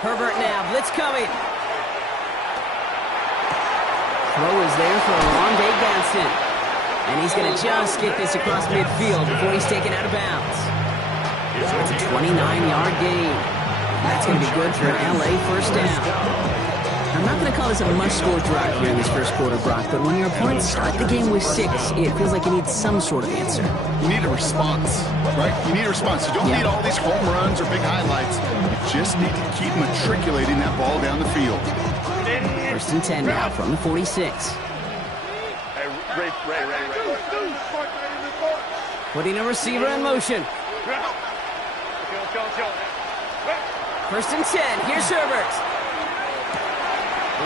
Herbert now, blitz coming. Throw is there for Rondé Gadsden. And he's going to just get this across midfield before he's taken out of bounds. So it's a 29-yard gain. That's going to be good for an LA first down. I'm not going to call this a must-score drive here in this first quarter, Brock, but when your opponents start the game with 6, it feels like you need some sort of answer. You need a response, right? You need a response. You don't need all these home runs or big highlights. You just need to keep matriculating that ball down the field. First and 10 now from the 46. Ray. Putting a receiver in motion. First and 10. Here's Herbert.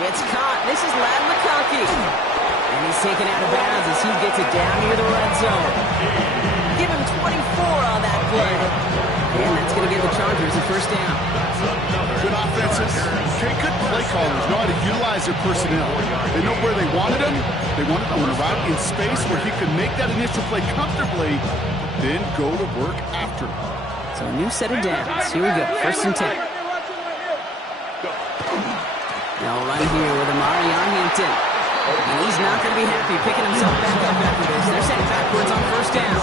It's caught. This is Lad McConkey. And he's taken out of bounds as he gets it down near the red zone. Give him 24 on that play. And that's going to give the Chargers a first down. Good offenses. Good play callers know how to utilize their personnel. They know where they wanted him. They wanted him right in space where he could make that initial play comfortably, then go to work after. So a new set of downs. Here we go. First and 10. Now right here with Amari Arlington. And he's not going to be happy picking himself back up after this. They're sent backwards on first down.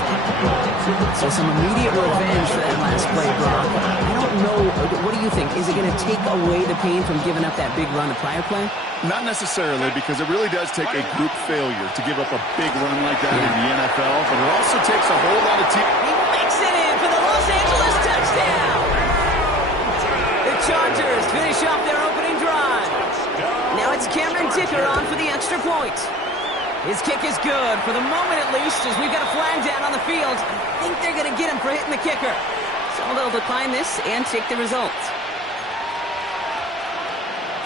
So some immediate revenge for that last play, Brock. I don't know. What do you think? Is it going to take away the pain from giving up that big run the prior play? Not necessarily, because it really does take a group failure to give up a big run like that in the NFL. But it also takes a whole lot of team. He makes it in for the Los Angeles touchdown. The Chargers finish off their opening drive. Now it's Cameron Dicker on for the extra point. His kick is good, for the moment at least, as we've got a flag down on the field. I think they're going to get him for hitting the kicker. So they'll decline this and take the result.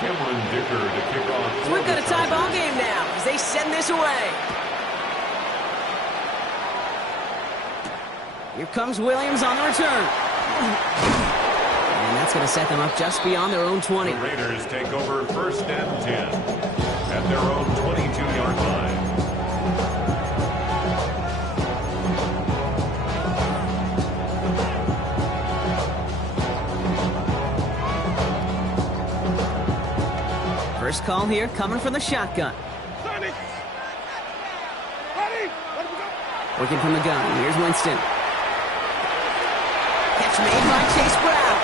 Cameron Dicker to kick off. So we've got a tie ball game now as they send this away. Here comes Williams on the return. And that's going to set them up just beyond their own 20. The Raiders take over first and 10 at their own 22-yard line. First call here coming from the shotgun. Working from the gun. Here's Winston. Catch made by Chase Brown.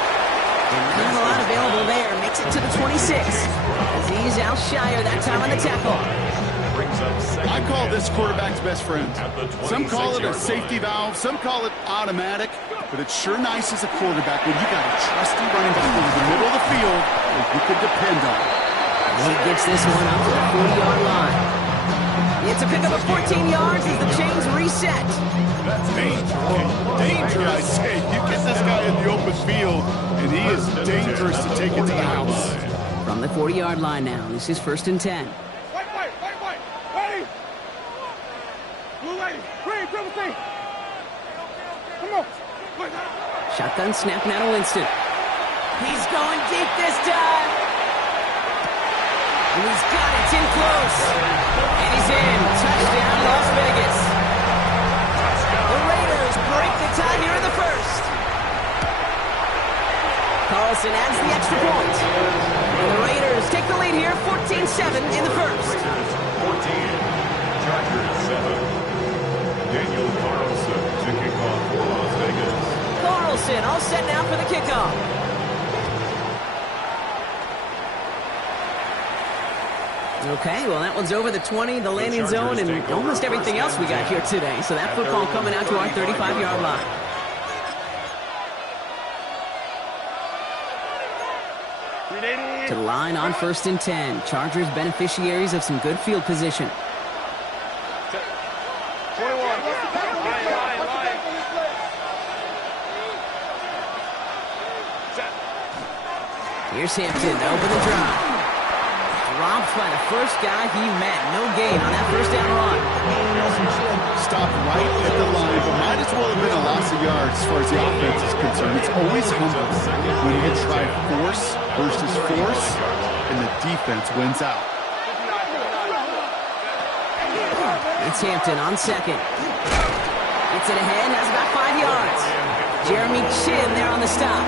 And not a lot available there. Makes it to the 26. As he's out shy of that time on the tackle. I call this quarterback's best friend. Some call it a safety valve. Some call it automatic. But it's sure nice as a quarterback when you got a trusty running back over the middle of the field that you can depend on. He gets this one up to the 40-yard line. It's a pickup of 14 yards as the chains reset. That's danger, I say. You get this guy in the open field, and he is dangerous to take it to the house. From the 40-yard line now, this is first and 10. Ready? Blue lady, green, triple C. Come on. Shotgun snapping out of Winston. He's going deep this time. And he's got it. It's in close. And he's in. Touchdown, Las Vegas. The Raiders break the tie here in the first. Carlson adds the extra point. And the Raiders take the lead here, 14-7 in the first. 14, Chargers 7. Daniel Carlson to kick off for Las Vegas. Carlson all set now for the kickoff. Okay, well, that one's over the 20, the landing zone, and almost everything else we got here today. So that football coming out to our 35-yard line. To the line on first and 10. Chargers beneficiaries of some good field position. 21. Here's Hampton to open the drive. Dropped by the first guy he met. No gain on that first down run. Stopped right at the line, but might as well have been a loss of yards as far as the offense is concerned. It's always humble when you try force versus force, and the defense wins out. It's Hampton on second. Gets it ahead, has about 5 yards. Jeremy Chin there on the stop.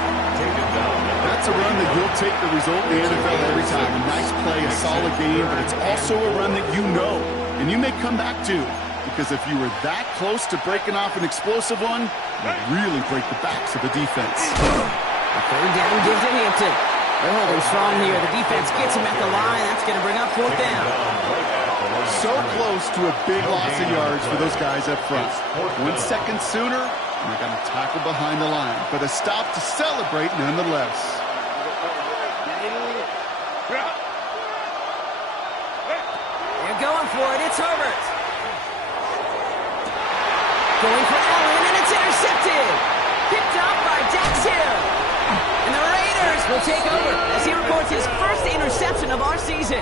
That's That's a run that you'll take the result in the NFL every time. A nice play, a solid game, but it's also a run that you know, and you may come back to. Because if you were that close to breaking off an explosive one, you really break the backs of the defense. A third down gives to Hampton. They're holding strong here. The defense gets him at the line. That's going to bring up fourth down. So close to a big loss of yards for those guys up front. 1 second sooner, and they're going to tackle behind the line. But a stop to celebrate nonetheless. They're going for it. It's Herbert. Going for Allen, and it's intercepted. Picked up by Dax Hill. And the Raiders will take over as he records his first interception of our season.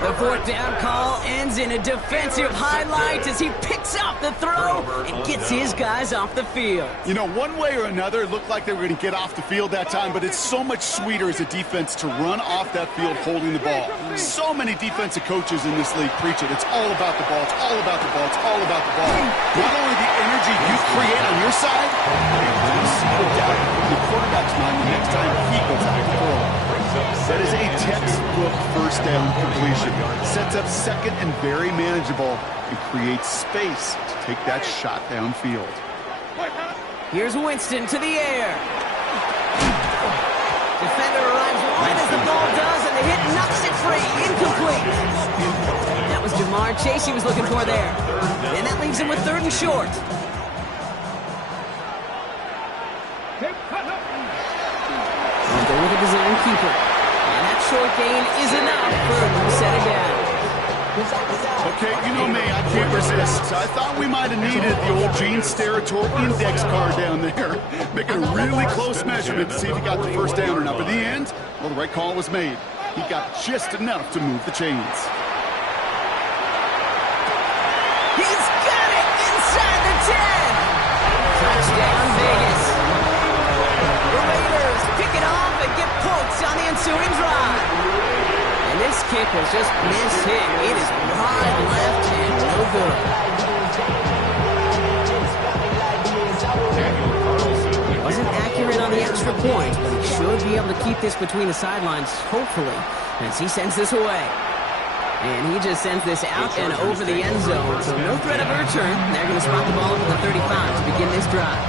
The fourth down call ends in a defensive highlight as he picks up the throw and gets his guys off the field. You know, one way or another, it looked like they were going to get off the field that time, but it's so much sweeter as a defense to run off that field holding the ball. So many defensive coaches in this league preach it. It's all about the ball. It's all about the ball. It's all about the ball. Not only the energy you create on your side, but you see the doubt in the quarterback's mind the next time he goes out to throw. That is a textbook first down completion. Sets up second and very manageable and creates space to take that shot downfield. Here's Winston to the air. Defender arrives right as the ball does, and the hit knocks it free. Incomplete. That was Jamar Chase he was looking for there. And that leaves him with third and short. We'll go with a design keeper. And that short gain is enough for a new set of downs. Okay, you know me, I can't resist. I thought we might have needed the old Gene Steratore index card down there, making a really close measurement to see if he got the first down or not. But in the end, well, the right call was made. He got just enough to move the chains. He's got it inside the 10. Touchdown, Vegas. The Raiders pick it off and get points on the ensuing drive. And this kick was just mishit. It is wide left and no good. He wasn't accurate on the extra point, but he should be able to keep this between the sidelines, hopefully, as he sends this away. And he just sends this out and over the end zone, so no threat of a return. They're going to spot the ball at the 35 to begin this drive.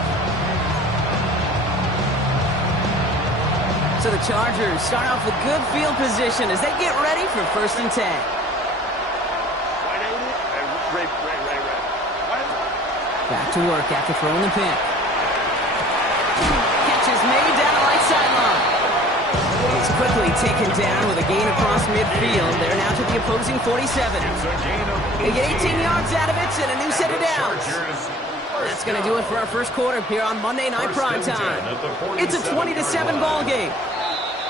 So the Chargers start off with good field position as they get ready for 1st and 10. Back to work after throwing the pick. Catch is made down the right sideline. He's quickly taken down with a gain across midfield. They're now to the opposing 47. They get 18 yards out of it and a new set of downs. That's going to do it for our first quarter here on Monday Night Primetime. It's a 20-7 ball game.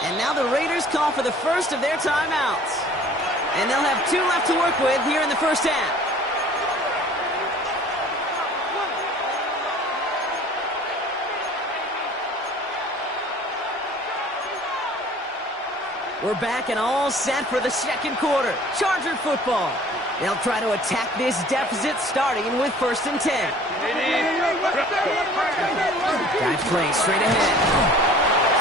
And now the Raiders call for the first of their timeouts. And they'll have 2 left to work with here in the first half. We're back and all set for the second quarter. Charger football. They'll try to attack this deficit starting with 1st and 10. Guys play straight ahead.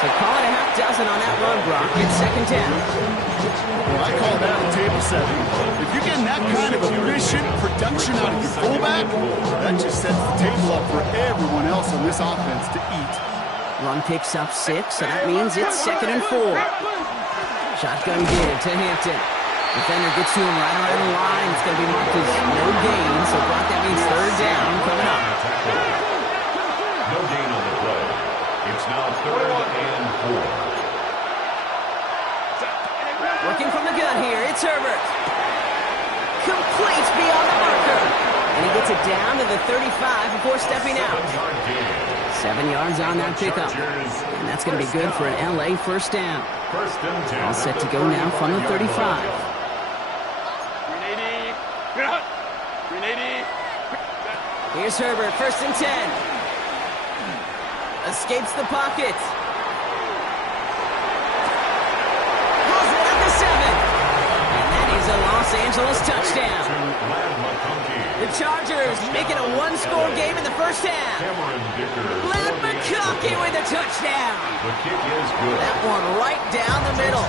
So call it a half dozen on that run, Brock. It's 2nd down. Well, I call that a table setting. If you're getting that kind of efficient production out of your fullback, that just sets the table up for everyone else on this offense to eat. Run picks up 6, so that means it's 2nd and 4. Shotgun give to Hampton. Defender gets to him right around the line. It's going to be marked as no gain, so Brock, that means 3rd down coming up. No gain on the play. It's now 3rd and 4. Working from the gun here, it's Herbert. Complete beyond the marker. And he gets it down to the 35 before stepping out. 7 yards on that pickup. And that's going to be good for an LA first down. All set to go now from the 35. Here's Herbert, 1st and 10. Escapes the pocket. Pulls it at the 7. And that is a Los Angeles touchdown. The Chargers make it a one-score game in the first half. Let McConkey with a touchdown. The kick is good. That one right down the middle.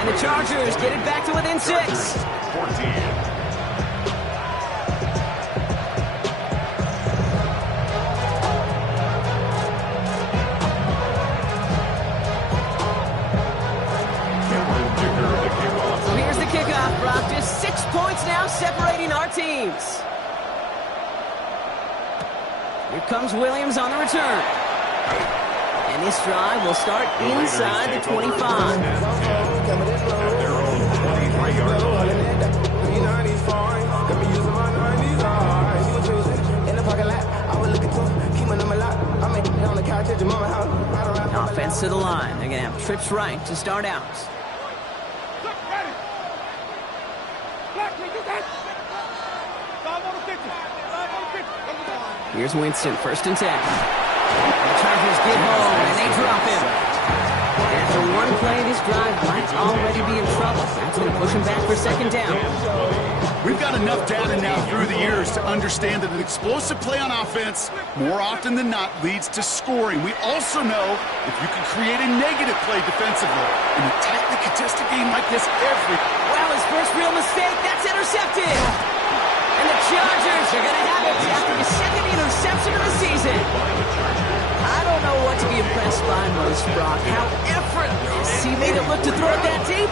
And the Chargers get it back to within 6. 14. Brock, just 6 points now separating our teams. Here comes Williams on the return. And this drive will start inside the 25. Their own 23-yard line. Offense to the line. They're going to have trips right to start out. Here's Winston, 1st and 10. The Chargers get home, and they drop him. After one play, this drive might already be in trouble. That's going to push him back for 2nd down. We've got enough data now through the years to understand that an explosive play on offense, more often than not, leads to scoring. We also know if you can create a negative play defensively in a tightly contested game like this, Well, his first real mistake, that's intercepted. And the Chargers are going to have it after the 2nd interception of the season. I don't know what to be impressed by most, Brock. How effortless he made it look to throw it that deep,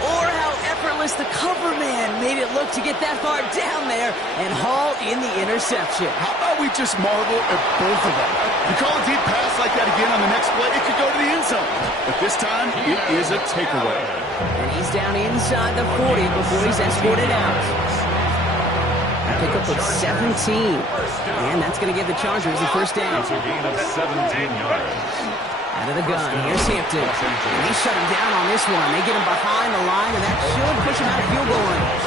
or how effortless the cover man made it look to get that far down there and haul in the interception. How about we just marvel at both of them? You call a deep pass like that again on the next play, it could go to the end zone. But this time, it is a takeaway. And he's down inside the 40 before he's escorted out. A pickup of 17. And that's going to give the Chargers the 1st down. It's a gain of 17 yards. Out of the gun, here's Hampton. And they shut him down on this one. They get him behind the line, and that should push him out of field goal range.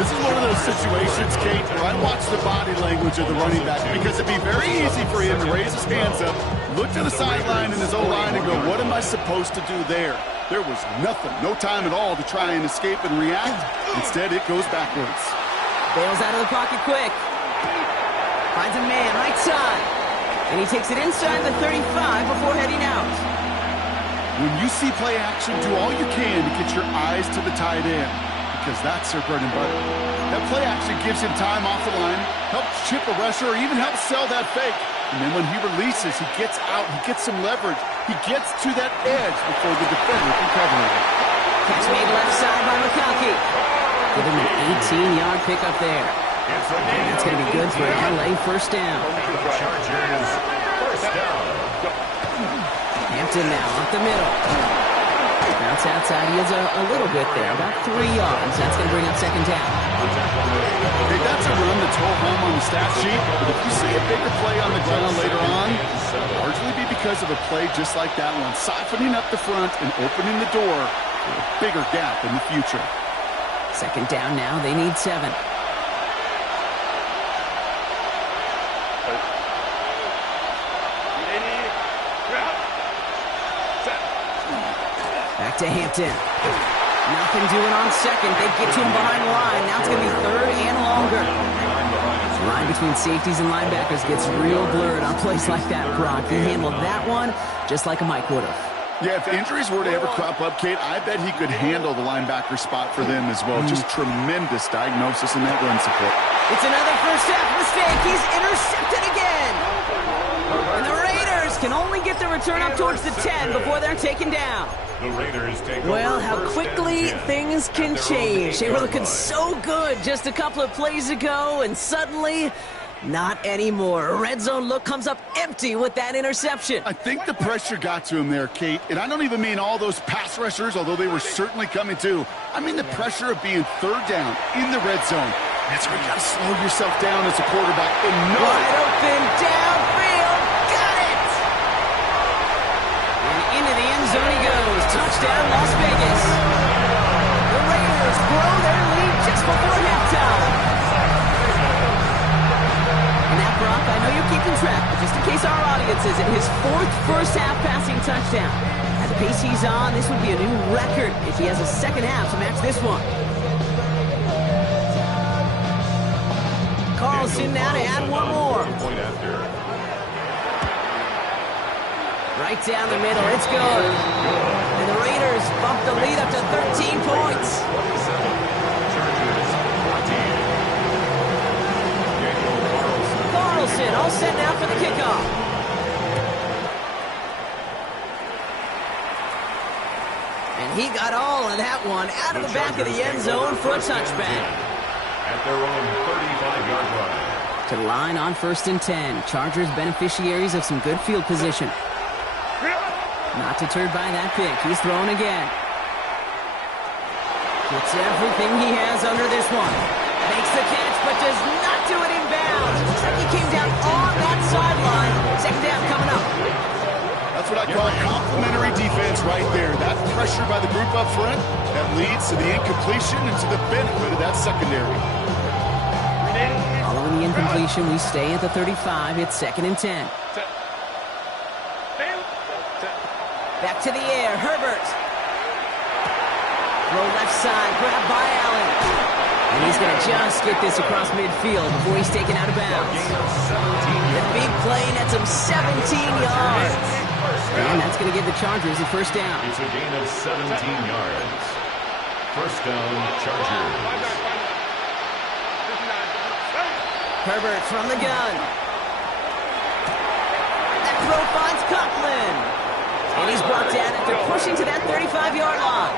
This is one of those situations, Kate, where I watch the body language of the running back because it'd be very easy for him to raise his hands up, look to the sideline in his O-line and go, what am I supposed to do there? There was nothing, no time at all to try and escape and react. Instead, it goes backwards. Bails out of the pocket quick. Finds a man right side. And he takes it inside the 35 before heading out. When you see play action, do all you can to get your eyes to the tight end, because that's their bread and butter. That play action gives him time off the line, helps chip a rusher, or even helps sell that fake. And then when he releases, he gets out, he gets some leverage. He gets to that edge before the defender can cover him. Catch made left side by McConkey. Give him an 18-yard pickup there. That's going to be good for LA 1st down. Chargers, 1st down. Hampton now up the middle. Bounce outside. He is a little bit there, about 3 yards. That's going to bring up 2nd down. Hey, that's a run that's all home on the stat sheet. But if you see a bigger play on the ground later on, it'll largely be because of a play just like that one, siphoning up the front and opening the door for a bigger gap in the future. 2nd down now. They need 7. Back to Hampton. Nothing doing on 2nd. They get to him behind the line. Now it's going to be 3rd and longer. The line between safeties and linebackers gets real blurred on plays like that, Brock. He handled that one just like a Mike would have. Yeah, if injuries were to ever crop up, Kate, I bet he could handle the linebacker spot for them as well. Just tremendous diagnosis in that run support. It's another first half mistake. He's intercepted again. And the Raiders can only get the return up towards the 10 before they're taken down. The Raiders take Well, over how first quickly and 10. things can change. They were looking so good just a couple of plays ago, and suddenly, not anymore. A red zone look comes up empty with that interception. I think the pressure got to him there, Kate. And I don't even mean all those pass rushers, although they were certainly coming too. I mean the pressure of being 3rd down in the red zone. That's where you got to slow yourself down as a quarterback and know. Wide open, downfield, got it! And into the end zone he goes. Touchdown, Las Vegas. The Raiders grow their lead just before halftime. And now, Brock, I know you're keeping track, but just in case our audience isn't, his 4th first-half passing touchdown. At the pace he's on, this would be a new record if he has a 2nd half to match this one. Wilson now to add one more. Point after. Right down the middle, it's good. And the Raiders bump the lead up to 13 points. 27. Chargers 14. Daniel Carlson all set now for the kickoff. And he got all of that one out of the back of the end zone for a touchback. At their own 35-yard line. To the line on 1st and 10. Chargers beneficiaries of some good field position. Not deterred by that pick. He's thrown again. Gets everything he has under this one. Makes the catch, but does not do it in bounds. Looks like he came down on that sideline. Second down coming up. That's what I call complimentary defense right there. That pressure by the group up front, that leads to the incompletion and to the benefit of that secondary. Following the incompletion, we stay at the 35. It's 2nd and 10. Back to the air, Herbert. Throw left side, grabbed by Allen. And he's going to just get this across midfield before he's taken out of bounds. The big play nets him 17 yards. And that's going to give the Chargers a first down. It's a gain of 17 yards. First down, Chargers. Herbert from the gun. That throw finds Coughlin. And he's brought down after pushing to that 35-yard line.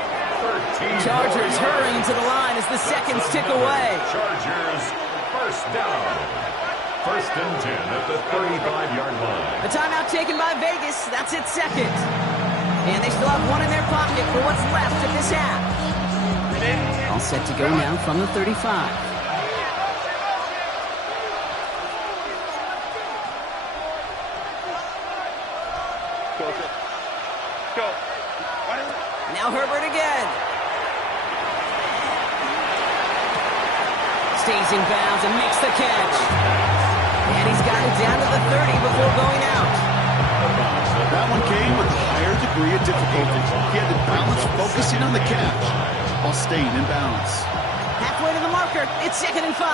Chargers hurrying to the line as the seconds tick away. Chargers first down. 1st and 10 at the 35-yard line. A timeout taken by Vegas. That's its second. And they still have one in their pocket for what's left of this half. All set to go now from the 35. Go. Now Herbert again. Stays in bounds and makes the catch. And he's got it down to the 30 before going out. That one came with a higher degree of difficulty. He had to balance focusing on the catch while staying in bounds. Halfway to the marker. It's 2nd and 5.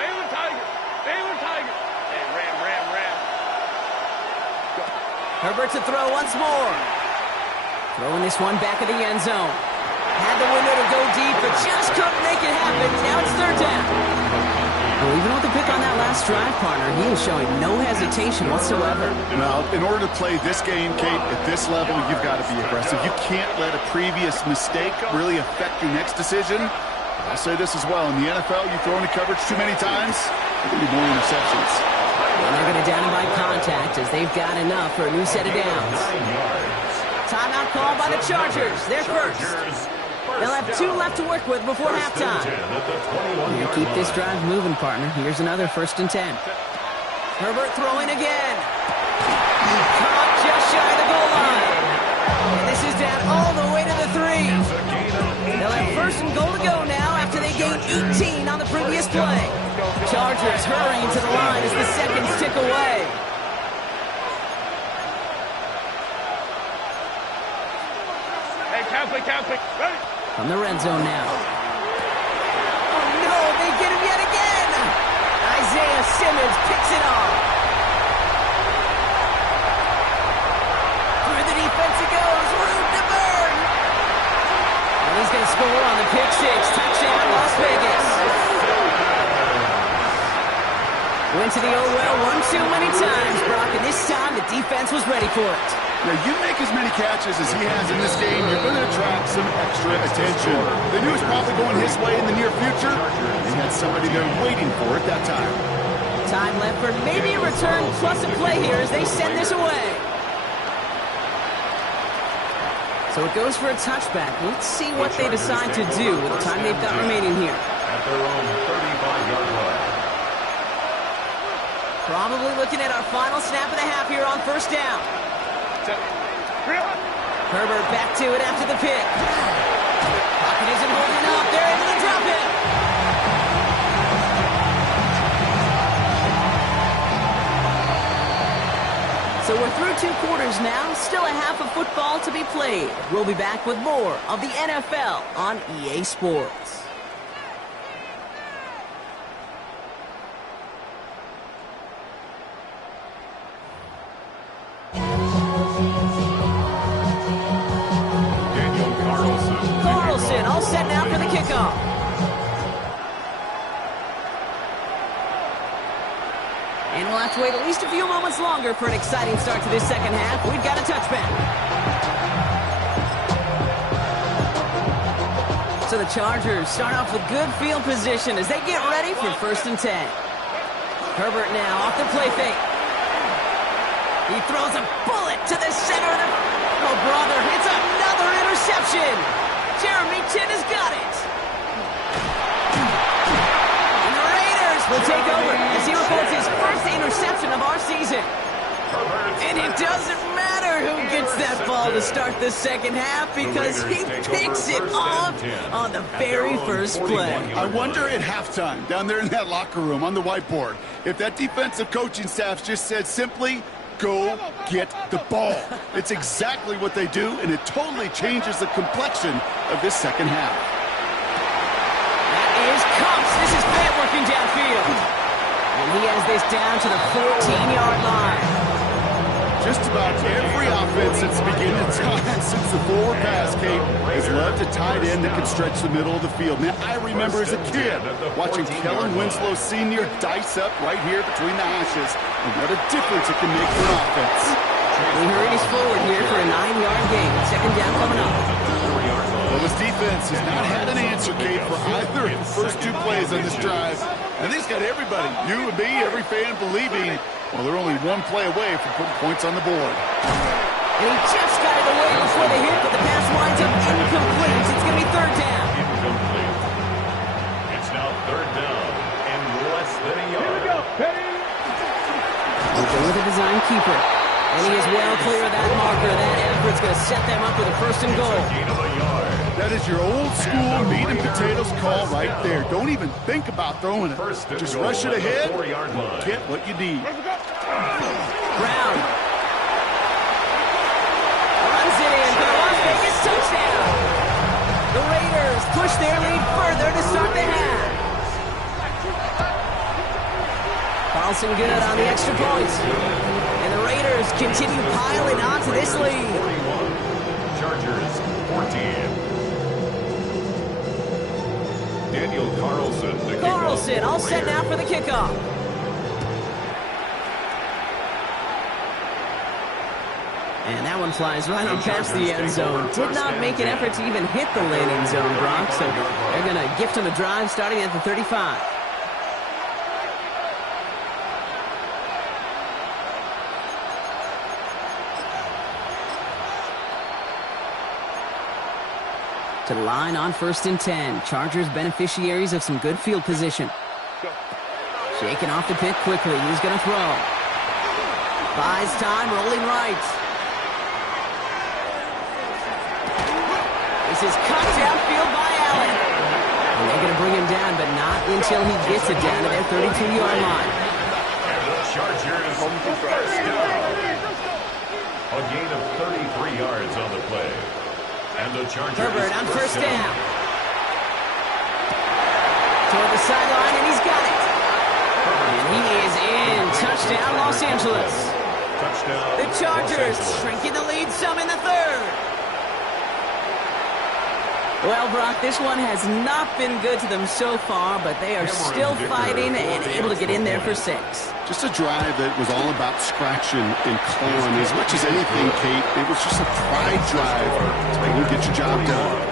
Baylor Tiger. Hey, ram. Herbert to throw once more. Throwing this one back of the end zone. Had the window to go deep, but just couldn't make it happen. Now it's 3rd down. Well, even with the pick on that last drive, partner, he is showing no hesitation whatsoever. Now, in order to play this game, Kate, at this level, you've got to be aggressive. You can't let a previous mistake really affect your next decision. I'll say this as well. In the NFL, you throw into coverage too many times, there can be more interceptions. And they're going to down him by contact as they've got enough for a new set of downs. Timeout called by the Chargers. They're first. They'll have 2 left to work with before halftime. And keep this drive moving, partner. Here's another 1st and 10. Herbert throwing again. Caught just shy of the goal line. And this is down all the way to the 3. They'll have 1st and goal to go now after they gained 18 on the previous play. Chargers hurrying to the line as the seconds tick away. Hey, counter. Ready? From the red zone now. Oh no, they get him yet again. Isaiah Simmons picks it off. Through the defense it goes. Room to burn. And he's going to score on the pick six. Touchdown, Las Vegas. Went to the oh well one too many times, Brock, and this time the defense was ready for it. Now, you make as many catches as he has in this game, you're going to attract some extra attention. They knew it was probably going his way in the near future. They had somebody there waiting for it that time. Time left for maybe a return plus a play here as they send this away. So it goes for a touchback. Let's see what they decide to do with the time they've got remaining here. At their own 35-yard line. Probably looking at our final snap of the half here on 1st down. Herbert back to it after the pick. Pocket isn't holding up. They're able to drop it. So we're through 2 quarters now. Still a half of football to be played. We'll be back with more of the NFL on EA Sports. And we'll have to wait at least a few moments longer for an exciting start to this second half. We've got a touchback. So the Chargers start off with good field position as they get ready for 1st and 10. Herbert now off the play fake. He throws a bullet to the center of the... Oh, brother, it's another interception. Jeremy Chin has got it. And the Raiders will take over as he records his first interception of our season. And it doesn't matter who gets that ball to start the second half because he picks it off on the very first play. I wonder at halftime, down there in that locker room on the whiteboard, if that defensive coaching staff just said simply, go get the ball. It's exactly what they do, and it totally changes the complexion of this second half. That is Cox. This is Fant working downfield. And he has this down to the 14-yard line. Just about every offense that's beginning its time since the forward pass, Kate, has loved a tight end that can stretch the middle of the field. Now, I remember as a kid watching Kellen Winslow Sr. dice up right here between the hashes, and what a difference it can make for an offense. He hurries forward here for a 9-yard gain. Second down coming up. Well, this defense has not had an answer, Kate, for either of the first 2 plays on this drive. I think it's got everybody, you and me, every fan believing, well, they're only 1 play away from putting points on the board. And he just got it away before the hit, but the pass winds up incomplete. It's going to be 3rd down. Incomplete. It's now 3rd down and less than a yard. Here we go. We'll go with a design keeper. And he is well clear of that marker. That effort's going to set them up with a 1st and goal. Gain of a yard. That is your old school meat and potatoes call right there. Don't even think about throwing it. Just rush it ahead and get what you need. Brown runs it in for the Las Vegas touchdown. The Raiders push their lead further to start the half. Carlson good on the extra points. And the Raiders continue piling on to this lead. 41. Chargers 14. Daniel Carlson. Carlson all set now for the kickoff. And that one flies right on past the end zone. Did not make an effort to even hit the landing zone, Brock. So they're going to gift him a drive starting at the 35. To the line on 1st and 10. Chargers beneficiaries of some good field position. Shaking off the pick quickly. He's going to throw. Buys time, rolling right. This is cut downfield by Allen. And they're going to bring him down, but not until he gets it down to their 32-yard line. And the Chargers first down. A gain of 33 yards on the play. And the Chargers Herbert on 1st down. Toward the sideline, and he's got it. And he is in. Touchdown, Los Angeles. Touchdown. The Chargers shrinking the lead some in the 3rd. Well, Brock, this one has not been good to them so far, but they are still fighting and able to get in there for 6. Just a drive that was all about scratching and clawing. As much as anything, Kate, it was just a pride drive. So you get your job done.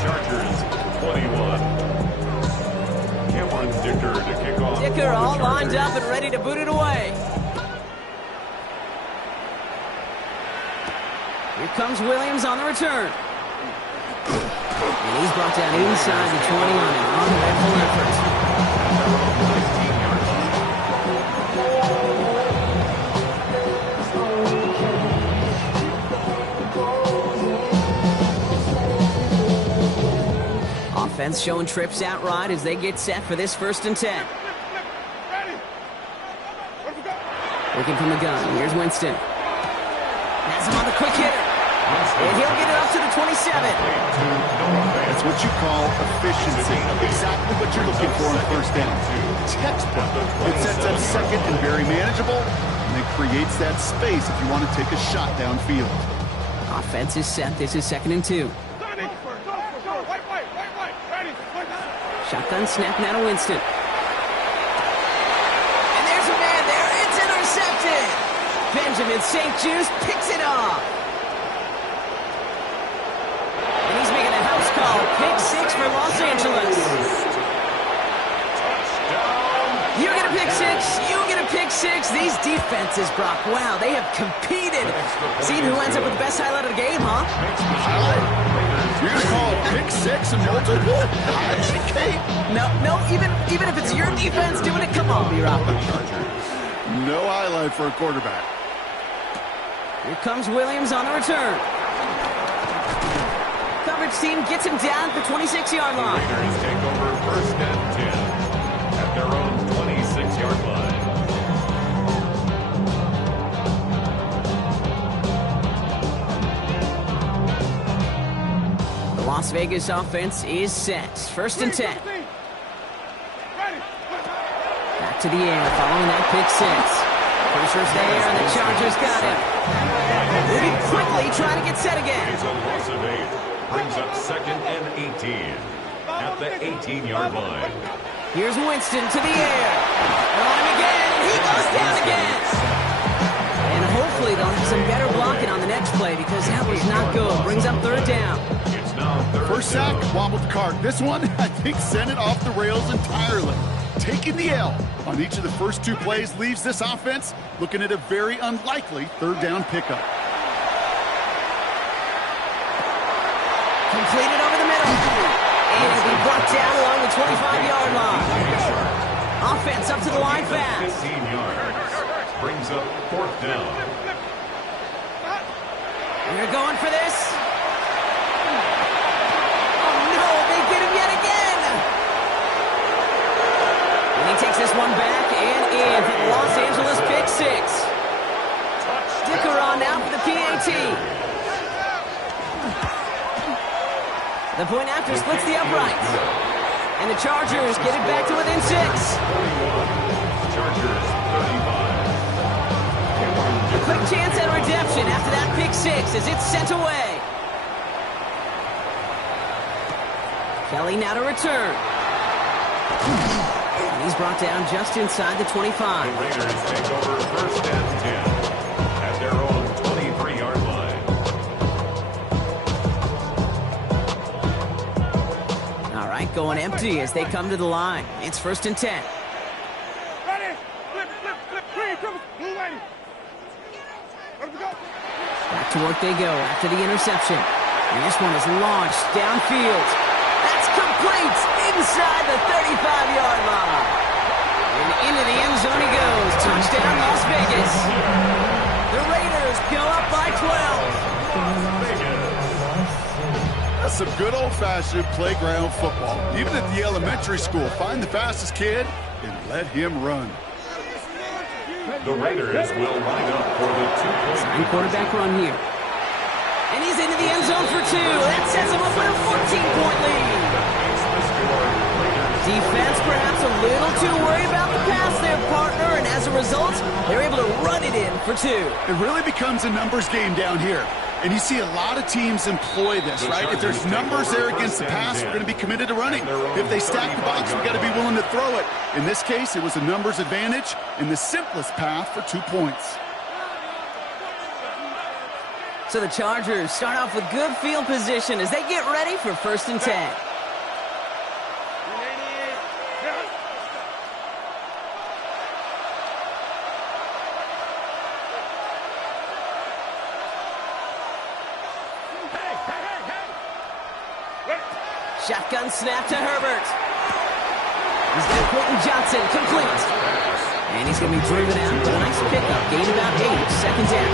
Chargers 21. Cameron Dicker to kick off. Dicker all lined up and ready to boot it away. Here comes Williams on the return. And he's brought down inside the 20 on an uneventful effort. Offense showing trips out right as they get set for this 1st and 10. Looking from the gun. Here's Winston. Has him on the quick hitter. And he'll get it up to the 27. That's what you call efficiency. Exactly what you're looking for on 1st down. Textbook. It sets up 2nd and very manageable, and it creates that space if you want to take a shot downfield. Offense is set. This is 2nd and 2. Shotgun snap now to Winston. And there's a man there Benjamin St. Juice picks it off. And he's making a house call. Pick 6 for Los Angeles. You get a pick 6. You get a pick 6. These defenses, Brock, wow, they have competed. See who ends up with the best highlight of the game, huh? Highlight? You're going to call it pick 6 and multiple? No, even if it's your defense doing it, come on, B-Rock. No highlight for a quarterback. Here comes Williams on the return. Coverage team gets him down at the 26-yard line. Raiders take over 1st and 10 at their own 26-yard line. The Las Vegas offense is set. 1st and 10. Back to the air following that pick 6. Pressure's there, and the Chargers got him. Moving quickly, trying to get set again. It's a loss of 8. Brings up 2nd and 18 at the 18-yard line. Here's Winston to the air. On him again. He goes down again. And hopefully they'll have some better blocking on the next play because that was not good. Brings up 3rd down. It's now 3rd. First sack, wobbled the cart. This one, I think, sent it off the rails entirely. Taking the L on each of the first 2 plays leaves this offense looking at a very unlikely 3rd down pickup. Completed over the middle. And it'll be brought down along the 25-yard line. Offense up to the line fast. 15 yards. Brings up 4th down. They're going for this. Oh, no, they get him yet again. And he takes this one back and in for the Los Angeles pick 6. Sticker on now for the PAT. The point after splits the uprights. And the Chargers get it back to within 6. Chargers 35. A quick chance at redemption after that pick 6 as it's sent away. Kelly now to return. And he's brought down just inside the 25. The Raiders take over 1st and 10 at their own 23-yard line. All right, going empty as they come to the line. It's 1st and 10. Ready? Flip, green, triple, blue lady. Let them go. Back to work they go after the interception. And this one is launched downfield. That's complete inside the 35-yard line. And into the end zone he goes. Touchdown, Las Vegas. The Raiders go up by 12. That's some good old-fashioned playground football. Even at the elementary school, find the fastest kid and let him run. The Raiders will line up for the 2-point Quarterback run here. And he's into the end zone for 2. That sets him up with a 14-point lead. Defense perhaps a little too worried about the pass there, partner, and as a result, they're able to run it in for 2. It really becomes a numbers game down here. And you see a lot of teams employ this, right? If there's numbers there against the pass, we're going to be committed to running. If they stack the box, we've got to be willing to throw it. In this case, it was a numbers advantage and the simplest path for 2 points. So the Chargers start off with good field position as they get ready for 1st and 10. Shotgun snap to Herbert. He's got Quentin Johnson complete. And he's going to be driven out with a nice pickup. Gain about 8. 2nd down.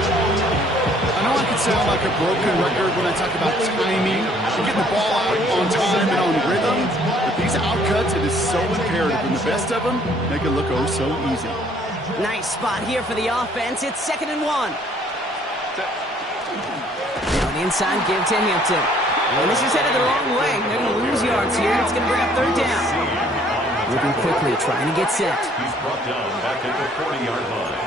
I know I can sound like a broken record when I talk about timing and getting the ball out on time and on rhythm, but these outcuts, it is so imperative, and the best of them make it look oh so easy. Nice spot here for the offense. It's 2nd and 1. On the inside, give to Hampton. And this is headed the wrong way. They're going to lose yards here. It's going to bring up 3rd down. Moving quickly, trying to get set. He's brought down back at the 40-yard line.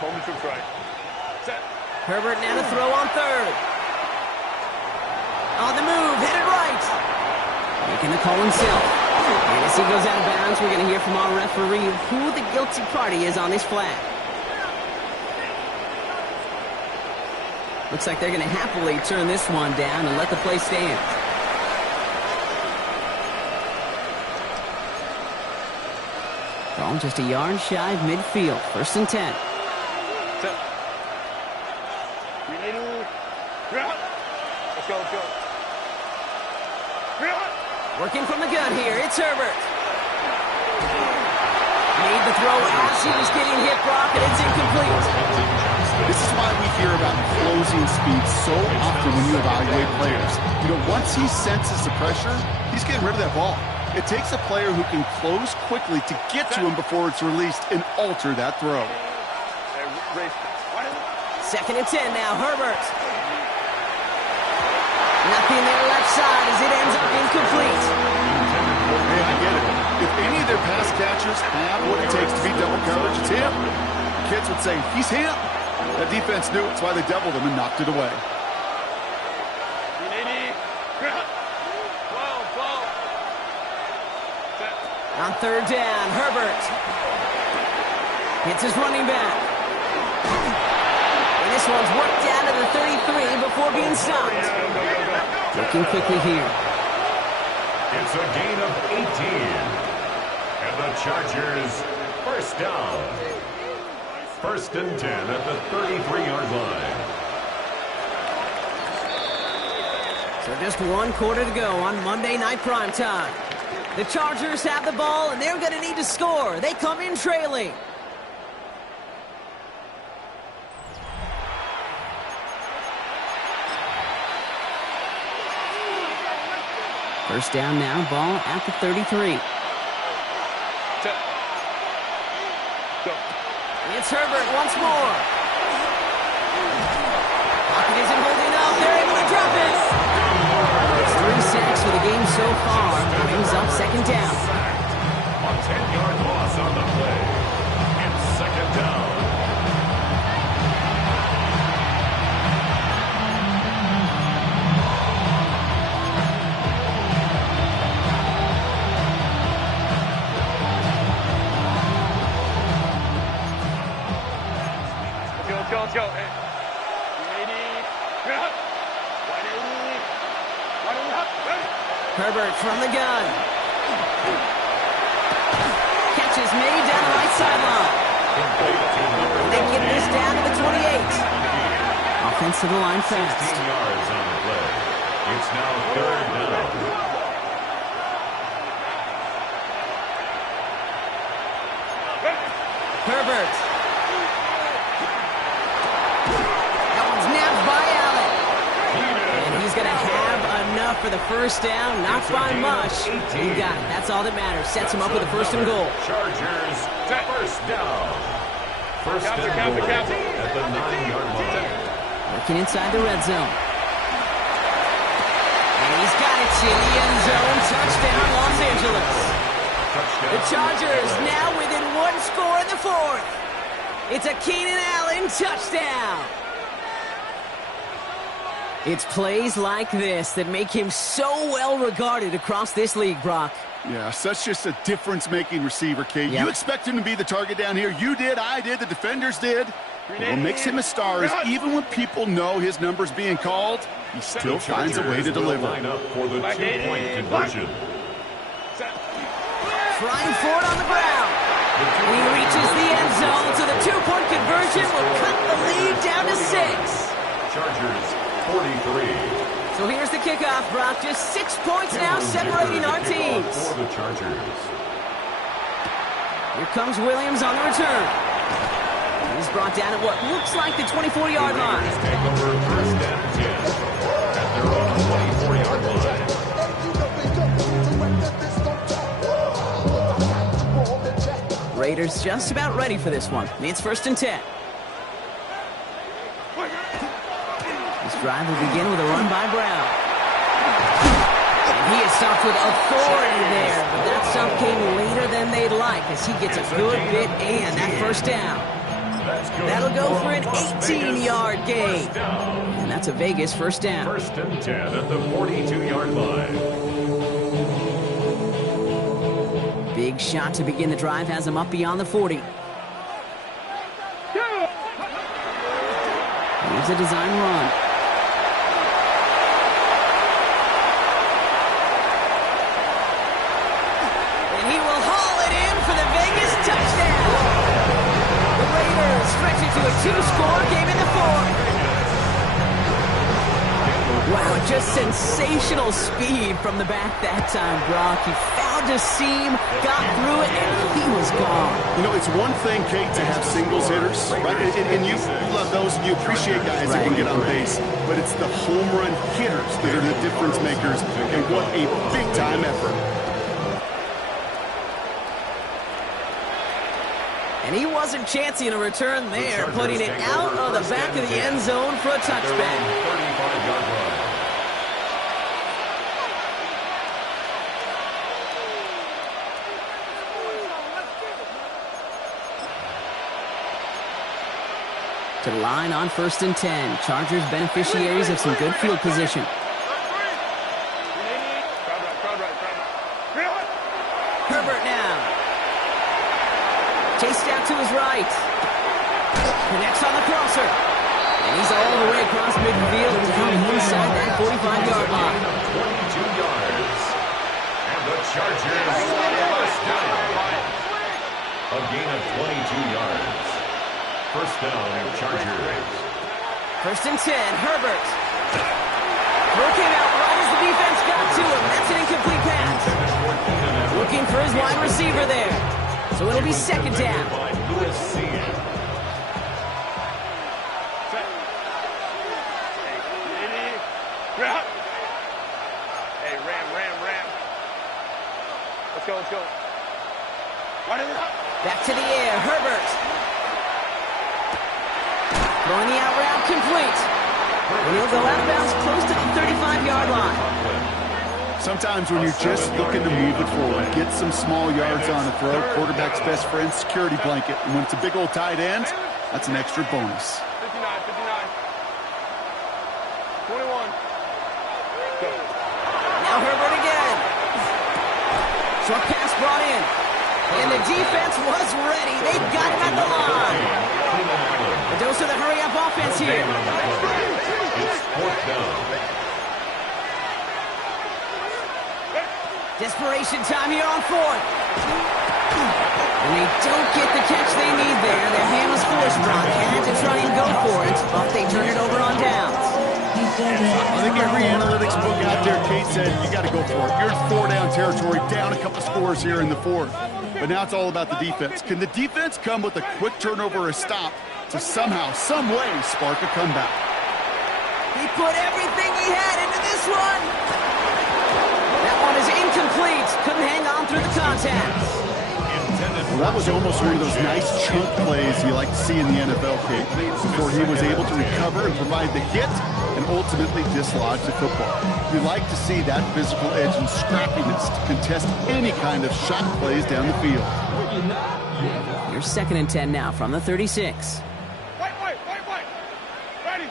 Coleman to right. Set. Herbert now to throw on 3rd. On the move. Making the call himself. And as he goes out of bounds, we're going to hear from our referee who the guilty party is on this flag. Looks like they're going to happily turn this one down and let the play stand. Ball just a yard shy of midfield. 1st and 10. Let's go, let's go. Working from the gun here, it's Herbert. Made the throw as he was getting hit, Brock, and it's incomplete. This is why we hear about closing speed so often when you evaluate players. You know, once he senses the pressure, he's getting rid of that ball. It takes a player who can close quickly to get to him before it's released and alter that throw. 2nd and 10 now, Herbert. Nothing there left side as it ends up incomplete. Hey, I get it. If any of their pass catchers have what it takes to beat double coverage, it's him. The kids would say, he's him. That defense knew it. That's why they doubled him and knocked it away. On 3rd down, Herbert hits his running back. And this one's worked down to the 33 before being stopped. Looking quickly here. It's a gain of 18. And the Chargers, 1st down. 1st and 10 at the 33-yard line. So just 1 quarter to go on Monday Night Primetime. The Chargers have the ball, and they're going to need to score. They come in trailing. First down now, ball at the 33. It's Herbert once more. Pocket isn't holding up. They're able to drop it. It's 3 sacks for the game so far. Brings up 2nd down. A 10-yard loss on the play. It's 2nd down. Let's go. Herbert from the gun. Catch is made down the right sideline. They get this down to the 28. Offense to the line fast. 16 yards on the play. It's now 3rd down. Herbert. That one's nabbed by Allen. And he's going to have enough for the 1st down. Not by much. He got it. That's all that matters. Sets him up with a 1st and goal. Chargers, 1st down. 1st and goal at the 9-yard line. Looking inside the red zone. And he's got it in the end zone. Touchdown, Los Angeles. The Chargers now within 1 score in the 4th. It's a Keenan Allen touchdown. It's plays like this that make him so well regarded across this league, Brock. Yeah, such just a difference-making receiver, Kate. Yep. You expect him to be the target down here. You did, I did, the defenders did. What makes him a star is even when people know his number's being called, he still finds a way to deliver. Line up for the 2-point conversion. Trying for it on the ground. He reaches the end zone, so the 2-point conversion will cut the lead down to 6. Chargers, 43. So here's the kickoff, Brock. Just 6 points now separating our teams. For the Chargers. Here comes Williams on the return. He's brought down at what looks like the 24-yard line. Take over 1st and 10 at their own 24-yard line. Raiders just about ready for this one. It's 1st and 10. This drive will begin with a run by Brown. And he is stopped with authority there, but that stop came later than they'd like as he gets a good bit and that 1st down. That'll go for an 18-yard gain. And that's a Vegas 1st down. 1st and 10 at the 42-yard line. Big shot to begin the drive has him up beyond the 40. Here's a design run. And he will haul it in for the Vegas touchdown. The Raiders stretch it to a 2-score game in the fourth. Wow, just sensational speed from the back that time, Brock. He found a seam, got through it, and he was gone. You know, it's one thing, Kate, to have singles hitters, right? And you love those, and you appreciate guys that can get on base. But it's the home run hitters that are the difference makers, and what a big-time effort. And he wasn't chancing a return there, putting it out on the back of the end zone for a touchback. 35-yard run. To the line on 1st and 10. Chargers beneficiaries of some good field position. Herbert now. Chased out to his right. Connects on the crosser. And he's all the way across midfield down inside that 45-yard line. 22 yards. And the Chargers first down. A gain of 22 yards. First down, Chargers. 1st and 10, Herbert. Throw came out right as the defense got to him. That's an incomplete pass. Looking for his wide receiver there. So it'll be 2nd down. Hey, Ram. Let's go. Back to the air, Herbert. Throwing the out route complete. And he'll go out of bounds close to the 35-yard line. Sometimes when you're just looking to move it forward, get some small yards on a throw, quarterback's best friend, security blanket. And when it's a big old tight end, that's an extra bonus. 59. 21. Go. Now Herbert again. Short pass brought in. And the defense was ready. They got him at the line. A dose of the hurry-up offense here. It's 4th down. Desperation time here on 4th. And they don't get the catch they need there. Their hand was forced, Brock. Had to try and go for it, but they turn it over on downs. I think every analytics book out there, Kate said, you got to go for it. You're in 4-down territory, down a couple scores here in the 4th. But now it's all about the defense. Can the defense come with a quick turnover or a stop to somehow, some way, spark a comeback? He put everything he had into this one. That one is incomplete. Couldn't hang on through the contact. Well, that was almost one of those nice chunk plays you like to see in the NFL, Kate, before he was able to recover and provide the hit and ultimately dislodge the football. You like to see that physical edge and scrappiness to contest any kind of shot plays down the field. Here's 2nd and 10 now from the 36. Wait. Ready.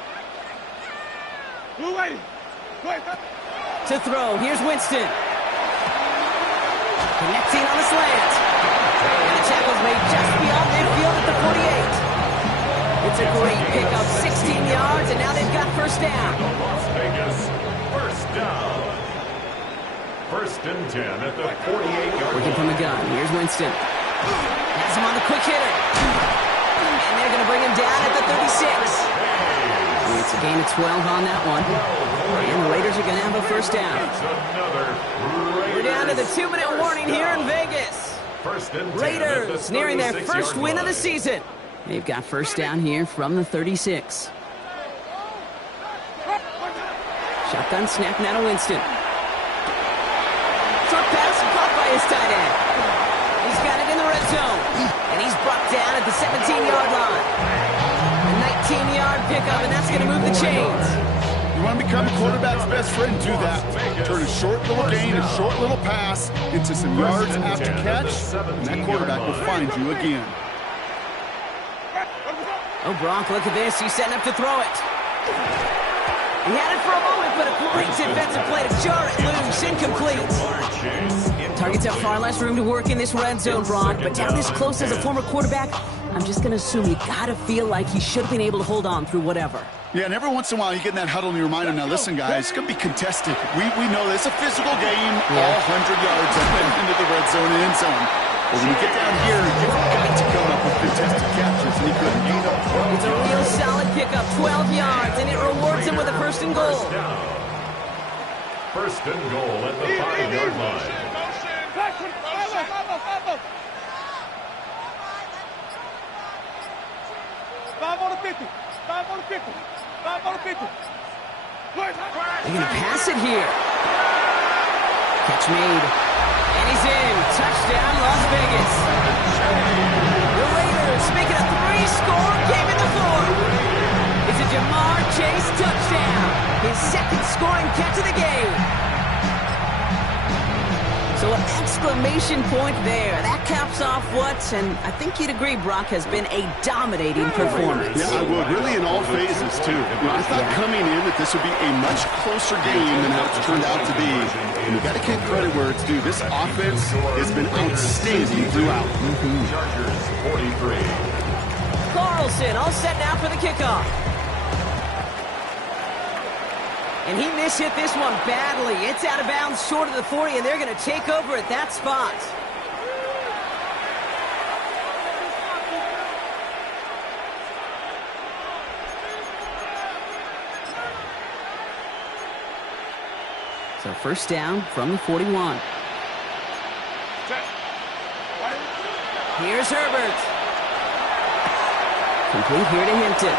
Blue lady. Wait. To throw, here's Winston. Connecting on the slant. And the tackle's made just beyond midfield at the 48. It's a great pickup, 16 yards, and now they've got 1st down. Las Vegas, 1st down. 1st and 10 at the 48-yard Working from the gun, here's Winston. Has him on the quick hitter. And they're going to bring him down at the 36. It's a gain of 12 on that one. And the Raiders are going to have a 1st down. We're down to the 2-minute warning here in Vegas. Raiders nearing their 1st win of the season. They've got 1st down here from the 36. Shotgun snap now to Winston. Short pass caught by his tight end. He's got it in the red zone. And he's brought down at the 17-yard line. A 19-yard pickup, and that's going to move the chains. You want to become a quarterback's best friend, do that. Turn a short little gain, a short little pass into some yards after catch, and that quarterback will find you again. Oh, Brock, look at this. He's setting up to throw it. He had it for a moment, but a great defensive play to jar it loose. Incomplete. Targets have far less room to work in this red zone, Brock, but down this close as a former quarterback, I'm just going to assume you got to feel like he should have been able to hold on through whatever. Yeah, and every once in a while you get in that huddle and you remind him, now listen, guys, it's going to be contested. We know this is a physical game, all 100 yards into the red zone and end zone. But when you get down here, you've got to come up with contested catches, and he couldn't. It's a real solid pickup, 12 yards, and it rewards him with a first and goal. First and goal at the 5-yard line. 5 on the 50. 5 on the 50. 5 on the 50. They're going to pass it here. Catch made. And he's in. Touchdown, Las Vegas. The Raiders make it a 3-score game in the fourth. It's a Jamar Chase touchdown. His second scoring catch of the game. So an exclamation point there. That caps off what, and I think you'd agree, Brock, has been a dominating performance. Yeah, I would. Really in all phases, too. I thought coming in that this would be a much closer game than how it's turned out to be. And you've got to give credit where it's due. This offense has been outstanding throughout. Chargers 43. Carlson all set now for the kickoff. And he mishit this one badly. It's out of bounds short of the 40, and they're going to take over at that spot. So first down from the 41. Here's Herbert. Complete here to Hinton.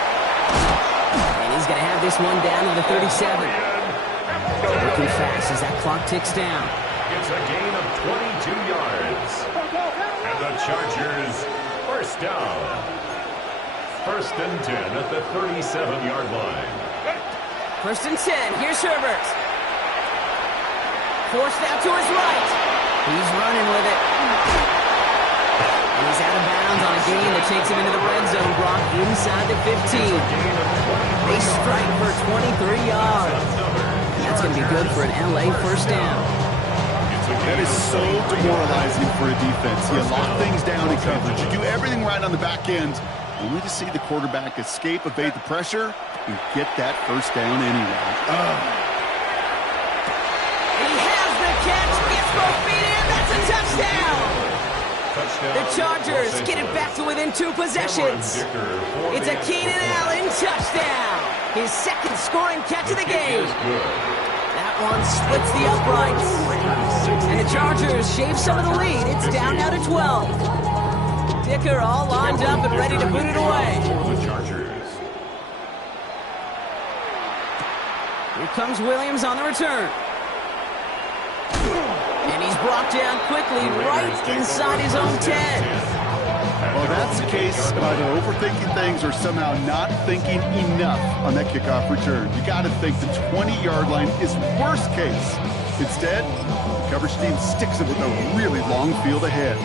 And he's going to have this one down to the 37. Working fast as that clock ticks down. It's a gain of 22 yards. And the Chargers first down. First and 10 at the 37-yard line. First and 10. Here's Herbert. Forced out to his right. He's running with it. And he's out of bounds on a gain that takes him into the red zone, Brock, inside the 15. They strike for 23 yards. That's going to be good for an LA first down. That is so demoralizing for a defense. You lock things down in coverage. You do everything right on the back end, only to see the quarterback escape, evade the pressure, and get that first down anyway. He has the catch, gets both feet in, that's a touchdown! The Chargers get it back to within 2 possessions. It's a Keenan Allen touchdown. His second scoring catch of the game. That one splits the uprights. And the Chargers shave some of the lead. It's down now to 12. Dicker all lined up and ready to boot it away. Here comes Williams on the return. And he's brought down quickly right inside his own 10. Well, that's the case of either overthinking things or somehow not thinking enough on that kickoff return. You got to think the 20-yard line is worst case. Instead, the coverage team sticks it with a really long field ahead.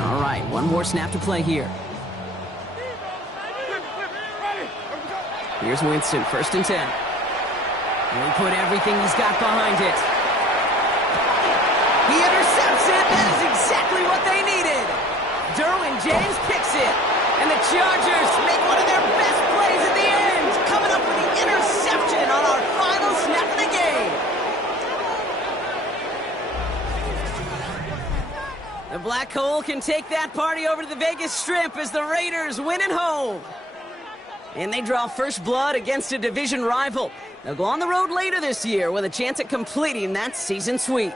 All right, one more snap to play here. Here's Winston, first and 10. And he put everything he's got behind it. He intercepts it. That is exactly what they needed. Derwin James picks it. And the Chargers make one of their best plays at the end, coming up with the interception on our final snap of the game. The Black Hole can take that party over to the Vegas Strip as the Raiders win at home. And they draw first blood against a division rival. They'll go on the road later this year with a chance at completing that season sweep.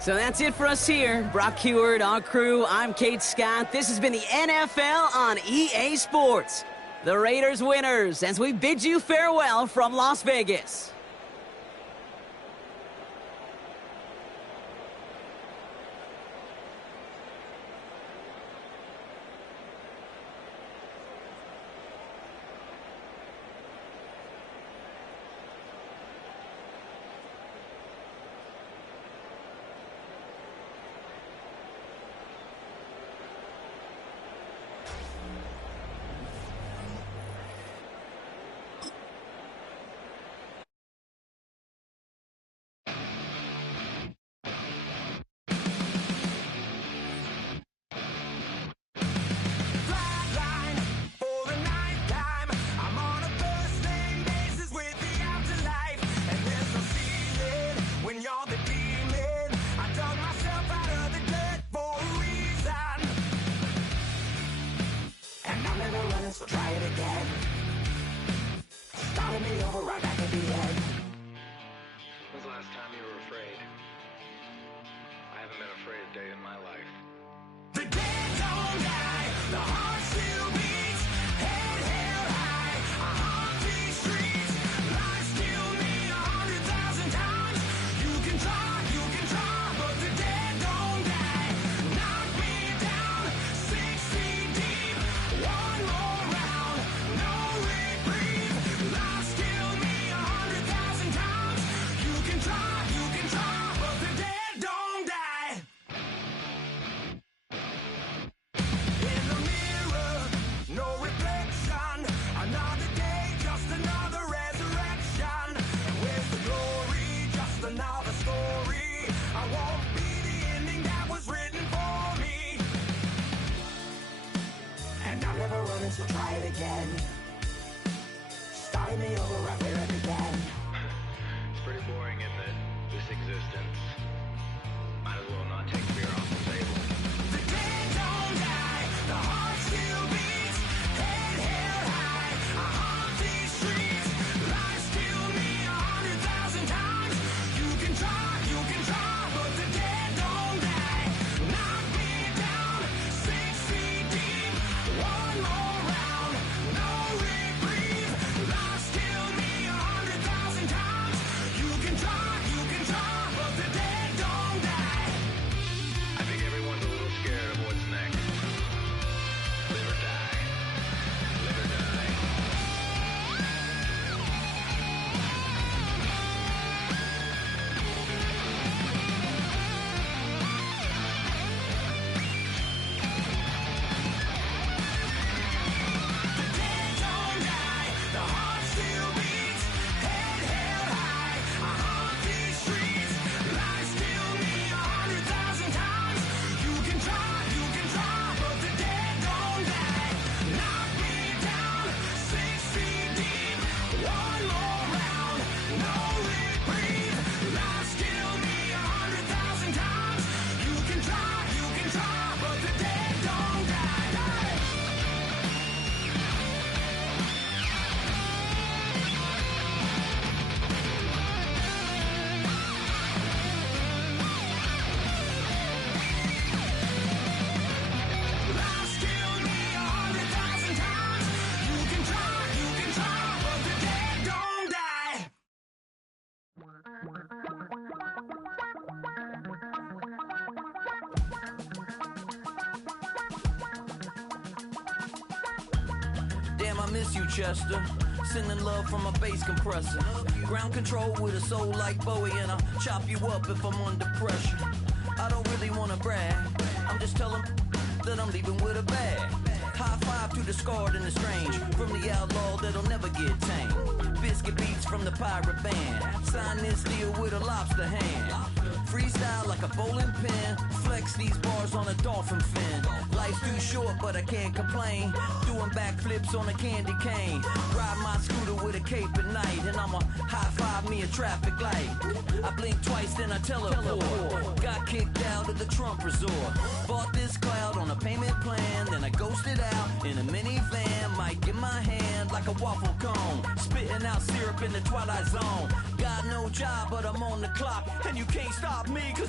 So that's it for us here. Brock Heward, our crew, I'm Kate Scott. This has been the NFL on EA Sports. The Raiders winners as we bid you farewell from Las Vegas. running, so try it again. Starting me over right back at the end. When's the last time you were afraid? I haven't been afraid a day in my life. The dead don't die, the heart still beats, head held high, I haunt these streets, lies kill me 100,000 times, you can try, but the dead don't die, knock me down, 6 feet deep, one more round, no reprieve, lies kill me 100,000 times, you can try, but the dead don't die. In the mirror, no reflection. Another day, just another resurrection. Where's the glory? Just another story. I won't be the ending that was written for me. And I'm never running, so try it again. Starting me over right where it began. It's pretty boring, isn't it? This existence. Might as well not take fear off the table. The dead don't die, the heart still beats, head held high, I haunt these streets, lies kill me 100,000 times, you can try, but the dead don't die, knock me down, 6 feet deep, one more round, no reprieve, lies kill me 100,000 times, you can try, but the dead don't die. I think everyone's a little scared of what's next. Live or die. Live or die. The dead don't die, the heart still beats, head held high, I haunt these streets, lies kill me 100,000 times, you can try, but the dead don't die, knock me down, 6 feet deep, one more round, no reprieve, lies kill me 100,000 times, you can try, but the dead don't die. Lies kill me 100,000 times. You can try, but the dead don't die. Damn, I miss you, Chester. Sending love from a bass compressor. Ground control with a soul like Bowie, and I'll chop you up if I'm under pressure. I don't really wanna brag, I'm just telling that I'm leaving with a bag. High five to the scarred and the strange, from the outlaw that'll never get tamed. Biscuit beats from the pirate band, sign this deal with a lobster hand. Freestyle like a bowling pin, flex these bars on a dolphin fin. Life's too short, but I can't complain. Doing backflips on a candy cane. Ride my scooter with a cape at night, and I'ma high five me a traffic light. I blink twice, then I teleport. Got kicked out of the Trump resort. Bought this cloud on a payment plan, then I ghosted out in a minivan. Might get my hand like a waffle cone, spitting out syrup in the twilight zone. Got no job, but I'm on the clock, and you can't stop me, cause